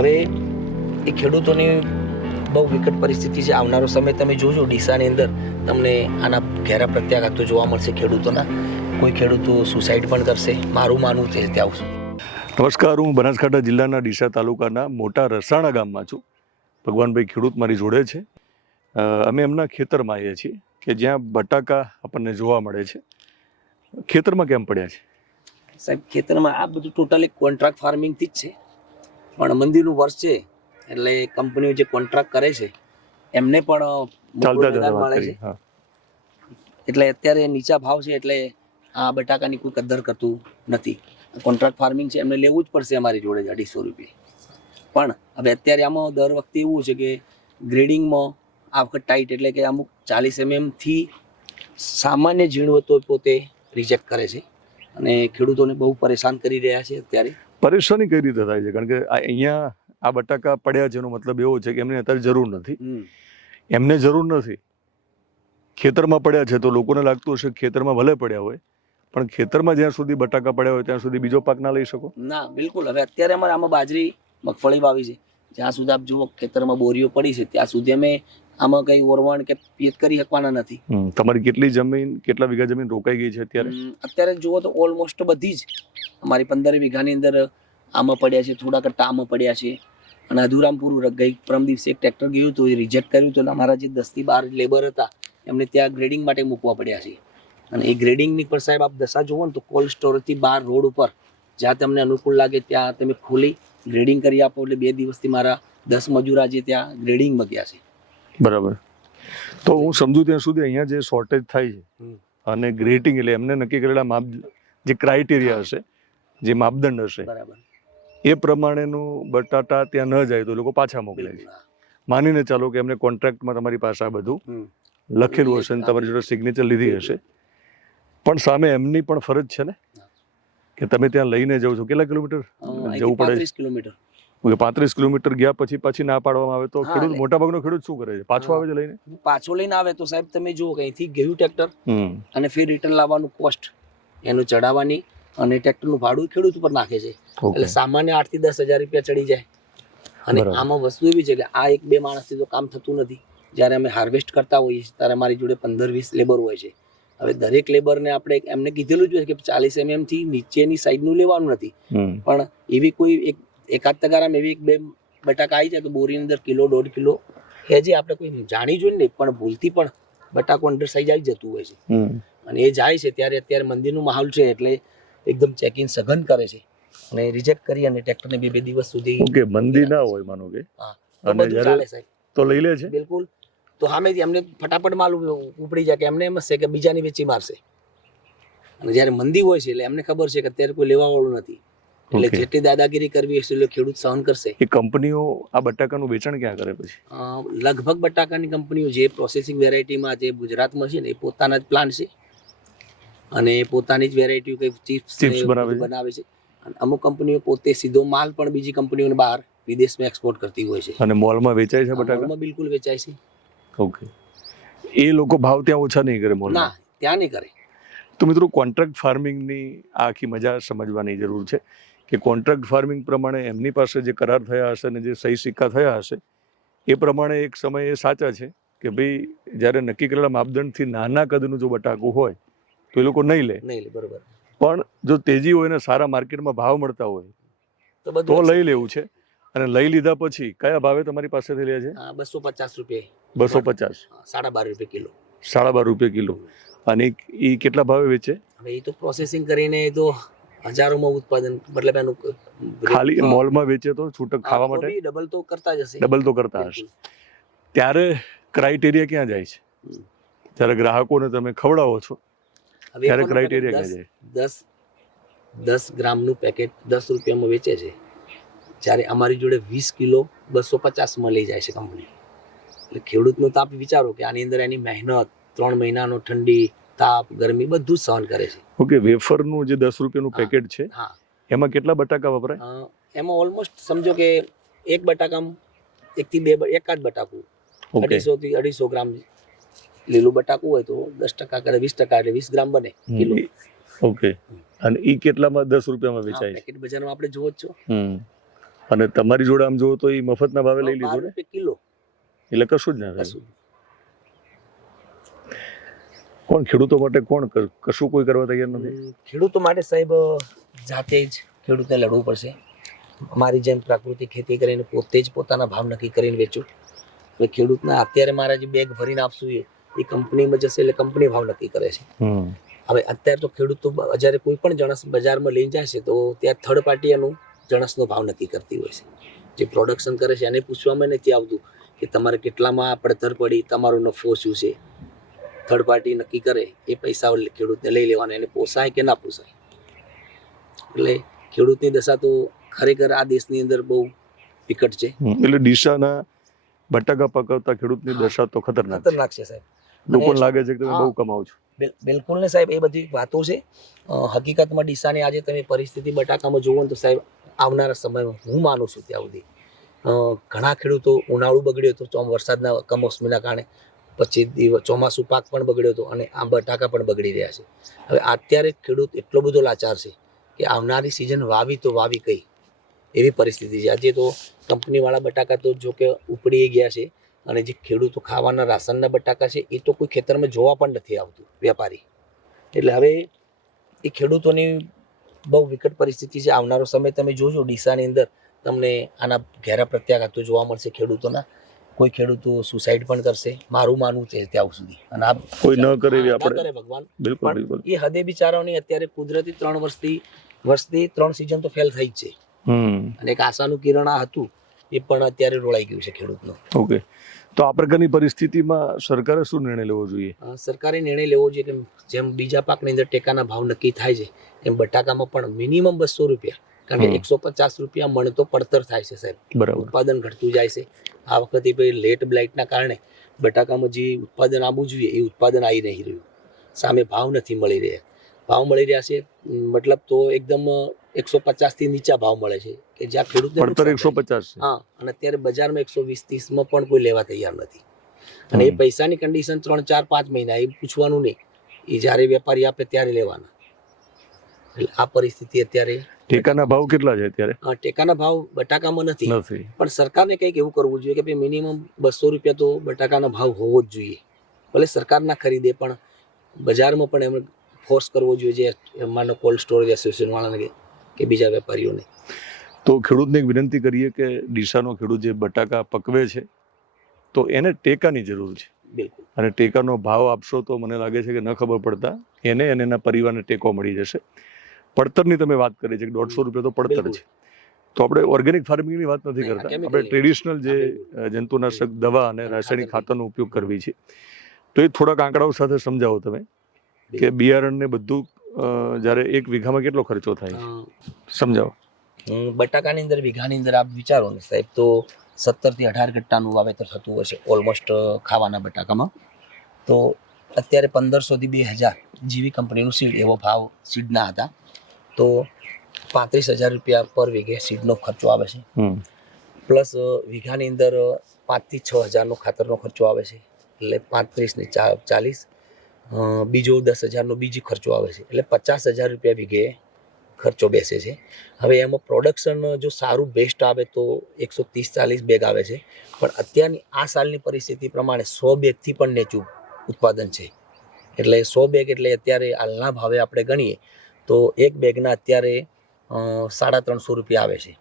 હવે એ ખેડૂતોની બહુ વિકટ પરિસ્થિતિ છે. આવનારો સમય તમે જોજો ડીસાની અંદર તમને આના ઘેરા પ્રત્યાઘાતો જોવા મળશે ખેડૂતોના. કોઈ ખેડૂતો સુસાઇડ પણ કરશે, મારું માનવું છે ત્યાં સુધી. નમસ્કાર, હું બનાસકાંઠા જિલ્લાના ડીસા તાલુકાના મોટા રસાણા ગામમાં છું. ભગવાનભાઈ ખેડૂત મારી જોડે છે. અમે એમના ખેતરમાં આવીએ છીએ કે જ્યાં બટાકા આપણને જોવા મળે છે. ખેતરમાં કેમ પડ્યા છે સાહેબ? ખેતરમાં આ બધું ટોટલ એક કોન્ટ્રાક્ટ ફાર્મિંગથી જ છે, પણ મંદિરનું વર્ષ છે એટલે કંપનીઓ જે કોન્ટ્રાક્ટ કરે છે એમને પણ ચાલતા મળે છે. એટલે અત્યારે નીચા ભાવ છે એટલે આ બટાકાની કોઈ કદર કરતું નથી. કોન્ટ્રાક્ટ ફાર્મિંગ છે, એમને લેવું જ પડશે અમારી જોડે 250 રૂપિયા. પણ હવે અત્યારે આમાં દર વખતે એવું છે કે ગ્રેડિંગમાં આ વખત ટાઈટ, એટલે કે અમુક 40 mm થી સામાન્ય ઝીણવતો પોતે રિજેક્ટ કરે છે અને ખેડૂતોને બહુ પરેશાન કરી રહ્યા છે. અત્યારે પરેશાની કઈ રીતે થાય છે? કારણ કે અહીંયા આ બટાકા પડ્યા છે એનો મતલબ એવો છે કે એમને અત્યારે જરૂર નથી. એમને જરૂર નથી, ખેતરમાં પડ્યા છે તો લોકોને લાગતું હશે ખેતરમાં ભલે પડ્યા હોય, પણ ખેતરમાં જ્યાં સુધી બટાકા પડ્યા હોય ત્યાં સુધી બીજો પાક ના લઈ શકો? ના, બિલકુલ. હવે અત્યારે અમારે આમાં બાજરી, મગફળી વાવી છે. જ્યાં સુધી આપ જુઓ ખેતરમાં બોરીઓ પડી છે ત્યાં સુધી અમે આમાં કઈ ઓરવણ કે પિયત કરી શકવાના નથી. તમારી કેટલી જમીન, કેટલા વીઘા જમીન રોકાઈ ગઈ છે અત્યારે? અત્યારે જુઓ તો ઓલમોસ્ટ બધી જ અમારી 15 વીઘાની અંદર આમાં પડ્યા છે, થોડા કટ્ટા આમાં પડ્યા છે અને અધૂરામ પૂરું. ગઈ પરમ દિવસે એક ટ્રેક્ટર ગયું હતું, એ રિજેક્ટ કર્યું હતું. અમારા જે 10 થી 12 લેબર હતા એમને ત્યાં ગ્રેડિંગ માટે મૂકવા પડ્યા છે. અને એ ગ્રેડિંગની પર સાહેબ આપ દશા જુઓ ને તો કોલ્ડ સ્ટોરેજથી બહાર રોડ ઉપર જ્યાં તમને અનુકૂળ લાગે ત્યાં તમે ખોલી ગ્રેડિંગ કરી આપો. એટલે 2 દિવસથી મારા 10 મજૂર આજે ત્યાં ગ્રેડિંગમાં ગયા છે. બરાબર. તો હું સમજુ ત્યાં સુધી અહીંયા જે શોર્ટેજ થાય છે અને ગ્રેડિંગ એટલે એમને નક્કી કરેલા જે ક્રાઇટેરિયા હશે, જે માપદંડ હશે, બરાબર, એ પ્રમાણેનું બટાટા ત્યાં ન જાય તો લોકો પાછા મોકલે છે. માનીને ચાલો કે એમને કોન્ટ્રાક્ટમાં તમારી પાસે આ બધું લખેલું હશે ને તમારી જોડે સિગ્નેચર લીધી હશે, પણ સામે એમની પણ ફરજ છે ને કે તમે ત્યાં લઈને જાઓ છો. કેટલા કિલોમીટર જવું પડે? 35 કિલોમીટર. 35 કિલોમીટર ગયા પછી ના પાડવામાં આવે તો ખેડૂત, મોટા ભાગનો ખેડૂત શું કરે છે? પાછો આવે છે લઈને? પાછો લઈને આવે તો સાહેબ તમે જુઓ કે અહીંથી ગયું ટ્રેક્ટર અને ફેર રિટર્ન લાવવાનું કોસ્ટ, એનું ચડાવવાની અને ટ્રેક્ટરનું ભાડું ખેડૂત ઉપર નાખે છે. એટલે સામાન્ય 8 થી 10 હજાર રૂપિયા ચડી જાય. અને આમાં વસ્તુ એવી છે કે આ 1-2 માણસથી તો કામ થતું નથી. જ્યારે અમે હાર્વેસ્ટ કરતા હોઈએ છીએ ત્યારે મારી જોડે 15-20 લેબર હોય છે. હવે દરેક લેબરને આપણે એમને કીધેલું જ હોય કે 40 mm થી નીચેની સાઈડનું લેવાનું નથી, પણ એવી કોઈ એકાદ તગારામાં એવી 1-2 બટાકા આવી જાય તો બોરીની અંદર 1-1.5 કિલો હેજી આપણે કોઈ જાણી જોઈને નહીં પણ ભૂલથી પણ બટાકો અંડર સાઈઝ આવી જતું હોય છે. અને એ જાય છે ત્યારે અત્યારે મંદિરનો માહોલ છે એટલે એકદમ ચેકિંગ સઘન કરે છે અને રિજેક્ટ કરી અને ટ્રેક્ટરને 2 દિવસ સુધી. ઓકે, મંદી ના હોય માનો કે, અને ચાલે સાહેબ તો લઈ લે છે. બિલકુલ. તો સામેથી એમને ફટાફટ માલુમ ઉપડી જાય કે એમને એમ જ છે કે બીજાની વેચી મારશે. અને જ્યારે મંદી હોય છે એટલે એમને ખબર છે કે અત્યારે કોઈ લેવા વાળું નથી, એટલે જેટલી દાદાગીરી કરવી હશે એટલે ખેડૂત સહન કરશે. એ કંપનીઓ આ બટાકાનું વેચાણ ક્યાં કરે પછી? લગભગ બટાકાની કંપનીઓ જે પ્રોસેસિંગ વેરાયટીમાં જે ગુજરાતમાં છે ને એ પોતાના જ પ્લાન્ટ છે અને પોતાની જ વેરાયટીઓ કઈ ચિપ્સ બનાવે છે. અને અમુક કંપનીઓ પોતે સીધો માલ પણ બીજી કંપનીઓને બહાર વિદેશમાં એક્સપોર્ટ કરતી હોય છે. અને મોલમાં વેચાય છે બટાકા? મોલમાં બિલકુલ વેચાય છે. ઓકે. એ લોકો ભાવ ત્યાં ઓછા નહીં કરે મોલમાં? ના, ત્યાં નહીં કરે. તો મિત્રો, કોન્ટ્રાક્ટ ફાર્મિંગની આખી મજા સમજવાની જરૂર છે કે કોન્ટ્રાક્ટ ફાર્મિંગ પ્રમાણે એમની પાસે જે કરાર થયા હશે અને જે સહી સિક્કા થયા હશે એ પ્રમાણે એક સમય એ સાચા છે કે ભાઈ જ્યારે નક્કી કરેલા માપદંડથી નાના કદનું જો બટાકું હોય તો એ લોકો નહીં લે. બરોબર. પણ જો તેજી હોય ને સારા માર્કેટમાં ભાવ મળતા હોય તો લઈ લેવું છે. અને લઈ લીધા પછી કયા ભાવે તમારી પાસેથી લે છે? 250 રૂપિયા. 250? 12.5 રૂપિયા કિલો. 12.5 રૂપિયા કિલો. અને એ કેટલા ભાવે વેચે? હવે એ તો પ્રોસેસિંગ કરીને એ તો હજારોમાં ઉત્પાદન, મતલબ એનું ખાલી મોલમાં વેચે તો છૂટક ખાવા માટે ડબલ તો કરતા જ હશે. ડબલ તો કરતા હશે. ત્યારે ક્રાઇટેરિયા ક્યાં જાય છે? જ્યારે ગ્રાહકોને તમે ખવડાવો છો ત્યારે ક્રાઇટેરિયા ક્યાં જાય? 10 ગ્રામનું પેકેટ 10 રૂપિયામાં વેચે છે, જ્યારે અમારી જોડે 20 કિલો 250માં લઈ જાય છે કંપની. એટલે ખેડૂતનો તાપ વિચારો કે આની અંદર એની મહેનત 3 મહિનાનો ઠંડી, તાપ, ગરમી બધું જ સહન કરે છે. ઓકે, વેફરનું જે 10 રૂપિયાનું પેકેટ છે એમાં કેટલા બટાકા વપરાય? એમાં ઓલમોસ્ટ સમજો કે એક બટાકામાં 1 થી 2 એકાદ બટાકું 250 થી 250 ગ્રામ લીલું બટાકું હોય તો 10% કરે 20% એટલે 20 ગ્રામ બને કિલો. ઓકે. અને ઈ કેટલામાં 10 રૂપિયામાં વેચાય છે? પેકેટ બજારમાં આપણે જોવો જ છો. અને તમારી જોડે આમ જોવો તો એ મફતના ભાવે લઈ લીધો ને, કિલો, એટલે કશું જ ના થાય. કશું. કોણ ખેડૂતો માટે કોણ કશું કોઈ કરવા તૈયાર નથી? ખેડૂતો માટે સાહેબ જાતે જ ખેડૂતને લડવું પડશે. મારી જેમ પ્રાકૃતિક ખેતી કરીને પોતે જ પોતાના ભાવ નક્કી કરીને વેચું. હવે ખેડૂતને અત્યારે મારા જે બેગ ભરીને આપશું એ કંપનીમાં જશે એટલે કંપની ભાવ નક્કી કરે છે. હવે અત્યારે તો ખેડૂતો જ્યારે કોઈ પણ જણસ બજારમાં લઈને જાય છે તો ત્યાં થર્ડ પાર્ટી એનું જણસનો ભાવ નક્કી કરતી હોય છે. જે પ્રોડક્શન કરે છે એને પૂછવામાં નથી આવતું કે તમારે કેટલામાં પડતર પડી, તમારો નફો શું છે. થર્ડ પાર્ટી નક્કી કરે એ પૈસા ખેડૂતને લઈ લેવાના, એને પોસાય કે ના પોસાય. એટલે ખેડૂતની દશા તો ખરેખર આ દેશની અંદર બહુ વિકટ છે. એટલે ડીસાના બટાકા પકવતા ખેડૂતની દશા તો ખતરનાક છે સાહેબ. લોકોને લાગે છે કે તમે બહુ કમાવો છો. બિલકુલ ને સાહેબ, એ બધી વાતો છે. હકીકતમાં ડીસાની આજે તમે પરિસ્થિતિ બટાકામાં જોવો ને તો સાહેબ આવનારા સમયમાં હું માનું છું ત્યાં સુધી ઘણા ખેડૂતો ઉનાળુ બગડ્યો હતો વરસાદના કમોસમીના કારણે, પછી ચોમાસું પાક પણ બગડ્યો હતો અને આ બટાકા પણ બગડી રહ્યા છે. હવે અત્યારે ખેડૂત એટલો બધો લાચાર છે કે આવનારી સિઝન વાવી તો વાવી કઈ એવી પરિસ્થિતિ છે. આજે તો કંપનીવાળા બટાકા તો જો કે ઉપડી ગયા છે અને જે ખેડૂતો ખાવાના રાશનના બટાકા છે એ તો કોઈ ખેતરમાં જોવા પણ નથી આવતું વેપારી. એટલે હવે એ ખેડૂતોની બહુ વિકટ પરિસ્થિતિ છે. આવનારો સમય તમે જોજો ડીસાની અંદર તમને આના ઘેરા પ્રત્યાઘાતો જોવા મળશે ખેડૂતોના. કોઈ ખેડૂતો સુસાઇડ પણ કરશે, મારું માનવું છે ત્યાં સુધી. અને આ કોઈ ન કરે આપણે ભગવાન, બિલકુલ એ હદે બિચારાઓની અત્યારે કુદરતી 3 વર્ષથી 3 સિઝન તો ફેલ થઈ જ છે. અને એક આશાનું કિરણ આ હતું એ પણ અત્યારે રોળાઈ ગયું છે ખેડૂતનું. ઓકે, તો આ પ્રકારની પરિસ્થિતિમાં સરકારે શું નિર્ણય લેવો જોઈએ? સરકારે નિર્ણય લેવો જોઈએ કે જેમ બીજા પાકની અંદર ટેકાના ભાવ નક્કી થાય છે એમ બટાકામાં પણ મિનિમમ 200 રૂપિયા, કારણ કે 150 રૂપિયા મણ તો પડતર થાય છે સાહેબ. બરાબર. ઉત્પાદન ઘટતું જાય છે. આ વખતે લેટ બ્લાઇટના કારણે બટાકામાં જે ઉત્પાદન આવવું જોઈએ એ ઉત્પાદન આવી નહીં રહ્યું. સામે ભાવ નથી મળી રહ્યા. ભાવ મળી રહ્યા છે મતલબ તો એકદમ 150 થી નીચા ભાવ મળે છે કે જ્યાં ખેડૂતને પડતર 150 છે. હા, અને અત્યારે બજારમાં 120-30 માં પણ કોઈ લેવા તૈયાર નથી. અને એ પૈસાની કન્ડિશન 3, 4, 5 મહિના એ પૂછવાનું નહીં, એ જ્યારે વેપારી આપે ત્યારે લેવાના. એટલે આ પરિસ્થિતિ અત્યારે. ટેકાના ભાવ કેટલા છે અત્યારે? ટેકાના ભાવ બટાકામાં નથી, પણ સરકારને કંઈક એવું કરવું જોઈએ કે ભાઈ મિનિમમ 200 રૂપિયા તો બટાકાનો ભાવ હોવો જ જોઈએ. ભલે સરકાર ના ખરીદે પણ બજારમાં પણ એમ ફોર્સ કરવો જોઈએ, જે માનો કોલ્ડ સ્ટોરેજ એસોસિએશન વાળાને કે બીજા વેપારીઓને. તો ખેડૂતને એક વિનંતી કરીએ કે ડીસાનો ખેડૂત જે બટાકા પકવે છે તો એને ટેકાની જરૂર છે. બિલકુલ. અને ટેકાનો ભાવ આપશો તો મને લાગે છે કે ન ખબર પડતા એને અને એના પરિવારને ટેકો મળી જશે. પડતરની તમે વાત કરી છે કે 150 રૂપિયા તો પડતર છે. તો આપણે ઓર્ગેનિક ફાર્મિંગની વાત નથી કરતા, આપણે ટ્રેડિશનલ જે જંતુનાશક દવા અને રાસાયણિક ખાતરનો ઉપયોગ કરવી છે. તો એ થોડાક આંકડાઓ સાથે સમજાવો તમે કે બિયારણને બધું જ્યારે 1 વીઘામાં કેટલો ખર્ચો થાય છે, સમજાવો. બટાકાની અંદર વીઘાની અંદર આપ વિચારો ને સાહેબ તો 17 થી 18 કટ્ટાનું વાવેતર થતું હોય છે ઓલમોસ્ટ ખાવાના બટાકામાં. તો અત્યારે 1500 થી 2000 જેવી કંપનીનું સીડ, એવો ભાવ સીડના હતા. તો 35,000 રૂપિયા પર વીઘે સીડનો ખર્ચો આવે છે. પ્લસ વીઘાની અંદર 5 થી 6,000નો ખાતરનો ખર્ચો આવે છે, એટલે 35 ને 40, બીજો 10,000નો બીજી ખર્ચો આવે છે, એટલે 50,000 રૂપિયા વીઘે ખર્ચો બેસે છે. હવે એમાં પ્રોડક્શન જો સારું બેસ્ટ આવે તો 130-40 બેગ આવે છે, પણ અત્યારની આ સાલની પરિસ્થિતિ પ્રમાણે 100 બેગથી પણ નીચું ઉત્પાદન છે. એટલે 100 બેગ એટલે અત્યારે હાલના ભાવે આપણે ગણીએ તો એક બેગના અત્યારે 350 રૂપિયા આવે છે.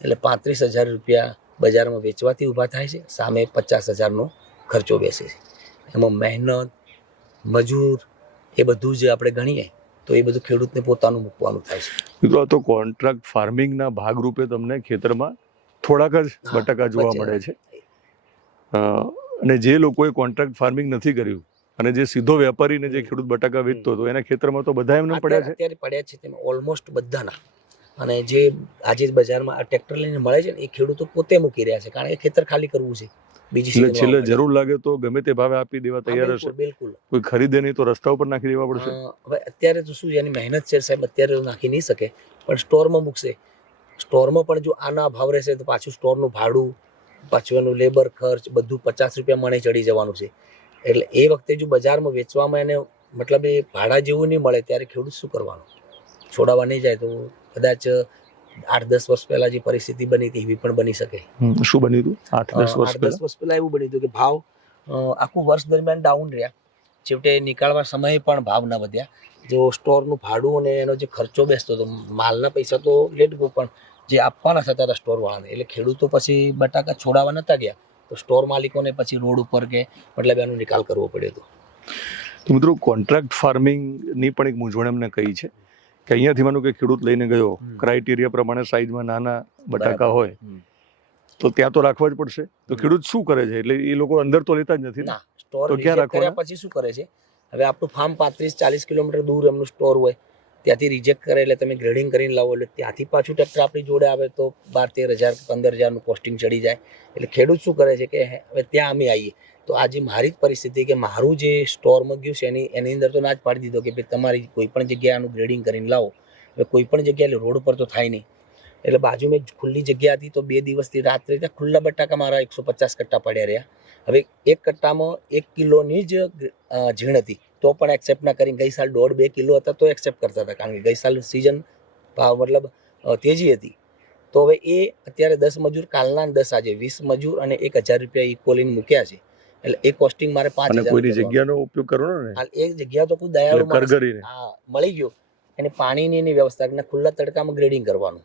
એટલે 35,000 રૂપિયા બજારમાં વેચવાથી ઊભા થાય છે, સામે 50,000નો ખર્ચો બેસે છે. એમાં મહેનત, મજૂર એ બધું જે આપણે ગણીએ તો એ બધું ખેડૂતને પોતાનું મૂકવાનું થાય છે. મિત્રો, આ તો કોન્ટ્રાક્ટ ફાર્મિંગના ભાગરૂપે તમને ખેતરમાં થોડાક જ બટાકા જોવા મળે છે. અને જે લોકોએ કોન્ટ્રાક્ટ ફાર્મિંગ નથી કર્યું અને જે સીધો વેપારીને જે ખેડૂત બટાકા વેચતો હતો એના ખેતરમાં તો બધા એમને પડ્યા છે. અત્યારે પડ્યા છે તેમાં ઓલમોસ્ટ બધાના. અને જે આજે બજારમાં આ ટ્રેક્ટર લઈને મળે છે ને એ ખેડૂતો પોતે મૂકી રહ્યા છે, કારણ કે ખેતર ખાલી કરવું છે. બીજી છેલ્લે જરૂર લાગે તો ગમે તે ભાવે આપી દેવા તૈયાર હશે. બિલકુલ. કોઈ ખરીદે નહીં તો રસ્તા ઉપર નાખી દેવા પડશે. હવે અત્યારે તો શું એની મહેનત છે સાહેબ, અત્યારે નાખી નહીં શકે, પણ સ્ટોરમાં મૂકશે. સ્ટોરમાં પણ જો આના ભાવ રહેશે તો પાછું સ્ટોરનું ભાડું, પાછું એનું લેબર ખર્ચ બધું 50 રૂપિયા મણે ચડી જવાનું છે. એટલે એ વખતે જો બજારમાં વેચવામાં એને મતલબ એ ભાડા જેવું નહીં મળે ત્યારે ખેડૂત શું કરવાનું? છોડાવવા નહીં જાય તો કદાચ 8-10 વર્ષ પહેલા જે પરિસ્થિતિ બની હતી એવી પણ બની શકે. શું બન્યું હતું 8-10 વર્ષ 8-10 વર્ષ પહેલા એવું બન્યું હતું કે ભાવ આખું વર્ષ દરમિયાન ડાઉન રહ્યા, છેવટે નિકાળવા સમયે પણ ભાવ ન વધ્યા. જો સ્ટોરનું ભાડું અને એનો જે ખર્ચો બેસતો હતો, માલના પૈસા તો લેટ ગો, પણ જે આપવાના થતા હતા સ્ટોરવાળાને, એટલે ખેડૂતો પછી બટાકા છોડાવવા નતા ગયા, તો સ્ટોર માલિકોને પછી રોડ ઉપર કે મતલબ એનો નિકાલ કરવો પડ્યો હતો. તો મિત્રો, કોન્ટ્રાક્ટ ફાર્મિંગની પણ એક મૂંઝવણ એમને કહી છે કે અહીંયાથી માનો કે ખેડૂત લઈને ગયો, ક્રાઇટેરિયા પ્રમાણે સાઈઝમાં નાના બટાકા હોય તો ત્યાં તો રાખવા જ પડશે. તો ખેડૂત શું કરે છે? એટલે એ લોકો અંદર તો લેતા જ નથી ના, સ્ટોર તો ક્યાં રાખવાના? કર્યા પછી શું કરે છે, હવે આપણું ફાર્મ 35-40 કિલોમીટર દૂર એમનું સ્ટોર હોય, ત્યાંથી રિજેક્ટ કરે એટલે તમે ગ્રેડિંગ કરીને લાવો, એટલે ત્યાંથી પાછું ટ્રેક્ટર આપણી જોડે આવે તો 12-13 હજાર 15 હજારનું કોસ્ટિંગ ચડી જાય. એટલે ખેડૂત શું કરે છે કે હવે ત્યાં અમે આવીએ તો આજે મારી જ પરિસ્થિતિ કે મારું જે સ્ટોરમાં ગયું છે એની અંદર તો ના જ પાડી દીધો કે ભાઈ તમારી કોઈ પણ જગ્યાએ આનું ગ્રેડિંગ કરીને લાવો. હવે કોઈ પણ જગ્યાએ રોડ પર તો થાય નહીં, એટલે બાજુમાં એક ખુલ્લી જગ્યા હતી તો 2 દિવસથી રાત્રે ત્યાં ખુલ્લા બટાકા મારા 150 કટ્ટા પડ્યા રહ્યા. હવે એક કટ્ટામાં 1 કિલોની જ ઝીણ હતી તો પણ એક્સેપ્ટ ના કરી. ગઈ સાલ 1.5-2 કિલો હતા તો એક્સેપ્ટ કરતા હતા, કારણ કે ગઈ સાલ સિઝન ભાવ મતલબ તેજી હતી. તો હવે એ અત્યારે 10 મજૂર કાલના 10 આજે 20 મજૂર અને 1000 રૂપિયા ઇક્વલીને મૂક્યા છે, એટલે એ કોસ્ટિંગ મારે 5000 કોઈની જગ્યાનો ઉપયોગ કરવાનો ને. એ જગ્યા તો કોઈ દયાળુ માણસ મળી ગયો, એને પાણીની એની વ્યવસ્થા કરીને ખુલ્લા તડકામાં ગ્રેડિંગ કરવાનું.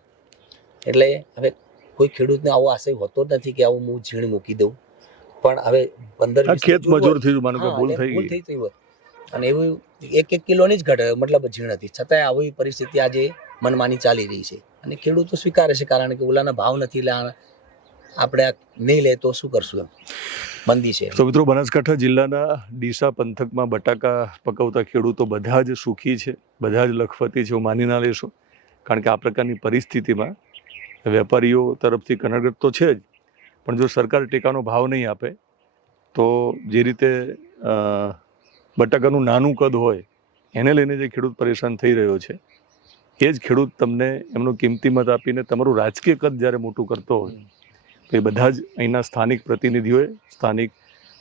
એટલે હવે કોઈ ખેડૂતને આવો આશય હોતો જ નથી કે આવું હું ઝીણ મૂકી દઉં, પણ હવે 15-20 ખેત મજૂર થી માનો કે ભૂલ થઈ હોય અને એવું 1 કિલોની જ ઘટે મતલબ ઝીણ હતી, છતાંય આવી પરિસ્થિતિ આજે મનમાની ચાલી રહી છે અને ખેડૂતો સ્વીકારે છે, કારણ કે ઓલાના ભાવ નથી, એટલે આપણે નહીં લે તો શું કરશું, એમ મંદી છે. તો મિત્રો, બનાસકાંઠા જિલ્લાના ડીસા પંથકમાં બટાકા પકવતા ખેડૂતો બધા જ સુખી છે, બધા જ લખપતિ છે, એવું માની ના લેશો, કારણ કે આ પ્રકારની પરિસ્થિતિમાં વેપારીઓ તરફથી કનડગત તો છે જ, પણ જો સરકાર ટેકાનો ભાવ નહીં આપે તો જે રીતે બટાકાનું નાનું કદ હોય એને લઈને જે ખેડૂત પરેશાન થઈ રહ્યો છે, એ જ ખેડૂત તમને એમનો કિંમતી મત આપીને તમારું રાજકીય કદ જ્યારે મોટું કરતો હોય તો એ બધા જ અહીંના સ્થાનિક પ્રતિનિધિઓએ, સ્થાનિક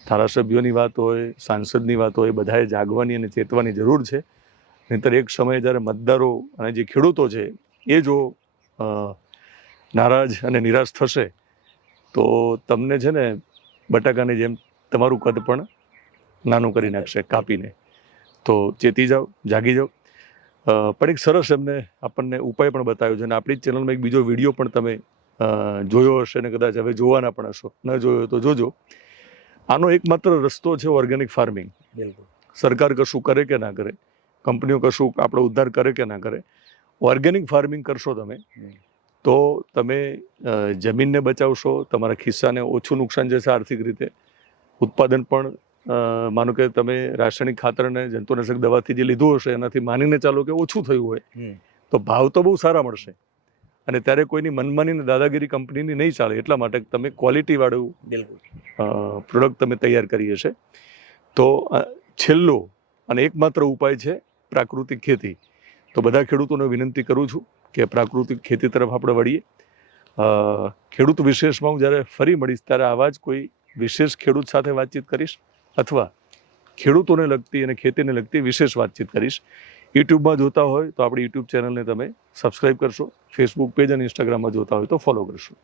ધારાસભ્યોની વાત હોય, સાંસદની વાત હોય, બધાએ જાગવાની અને ચેતવાની જરૂર છે. નહીંતર એક સમયે જ્યારે મતદારો અને જે ખેડૂતો છે એ જો નારાજ અને નિરાશ થશે તો તમને છે ને બટાકાની જેમ તમારું કદ પણ નાનું કરી નાખશે કાપીને. તો ચેતી જાઓ, જાગી જાઓ. પણ એક સરસ એમને આપણને ઉપાય પણ બતાવ્યો છે અને આપણી જ ચેનલમાં એક બીજો વિડીયો પણ તમે જોયો હશે ને કદાચ હવે જોવાના પણ હશો, ન જોયો તો જોજો. આનો એકમાત્ર રસ્તો છે ઓર્ગેનિક ફાર્મિંગ. બિલકુલ, સરકાર કશું કરે કે ના કરે, કંપનીઓ કશું આપણો ઉદ્ધાર કરે કે ના કરે, ઓર્ગેનિક ફાર્મિંગ કરશો તમે તો તમે જમીનને બચાવશો, તમારા ખિસ્સાને ઓછું નુકસાન જશે આર્થિક રીતે, ઉત્પાદન પણ માનો કે તમે રાસાયણિક ખાતર અને જંતુનાશક દવાથી જે લીધું હશે એનાથી માનીને ચાલો કે ઓછું થયું હોય તો ભાવ તો બહુ સારા મળશે, અને ત્યારે કોઈની મનમાની દાદાગીરી કંપનીની નહીં ચાલે. એટલા માટે તમે ક્વોલિટીવાળું પ્રોડક્ટ તમે તૈયાર કરી હશે. તો છેલ્લો અને એકમાત્ર ઉપાય છે પ્રાકૃતિક ખેતી. તો બધા ખેડૂતોને વિનંતી કરું છું કે પ્રાકૃતિક ખેતી તરફ આપણે વળીએ. ખેડૂત વિશેષમાં હું જ્યારે ફરી મળીશ ત્યારે આવા જ કોઈ વિશેષ ખેડૂત સાથે વાતચીત કરીશ, અથવા ખેડૂતોને લગતી અને ખેતીને લગતી વિશેષ વાતચીત કરીશ. યુટ્યુબમાં જોતા હોય તો આપણી યુટ્યુબ ચેનલને તમે સબસ્ક્રાઈબ કરશો, ફેસબુક પેજ અને ઇન્સ્ટાગ્રામમાં જોતા હોય તો ફોલો કરશો.